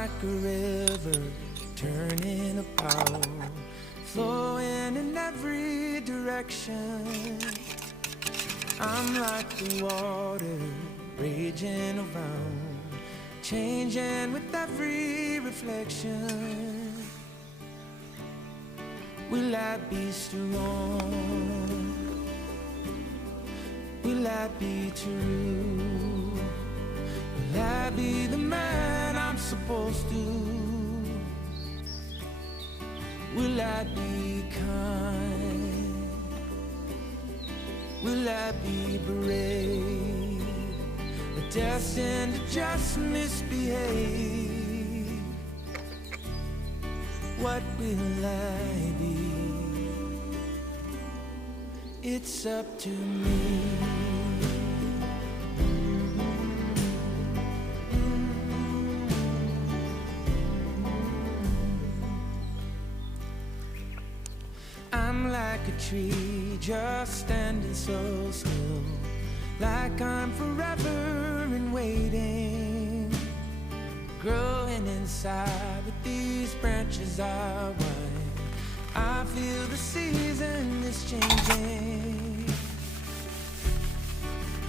like a river turning about, flowing in every direction. I'm like the water raging around, changing with every reflection. Will I be strong? Will I be true? Will I be the man I'm supposed to? Will I be kind? Will I be brave? Or destined to just misbehave? What will I be? It's up to me. I'm like a tree just standing so still, like I'm forever in waiting, growing inside with these branches I wind. I feel the season is changing.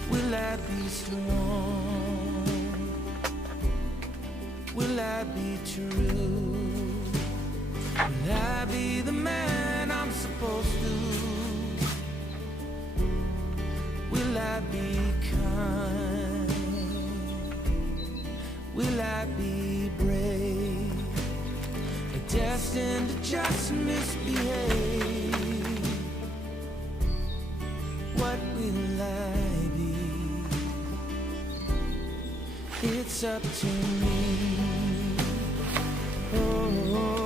Will I be strong? Will I be true? Will I be the man I'm supposed to? Will I be kind? Will I be brave? Or destined to just misbehave? What will I be? It's up to me. Oh.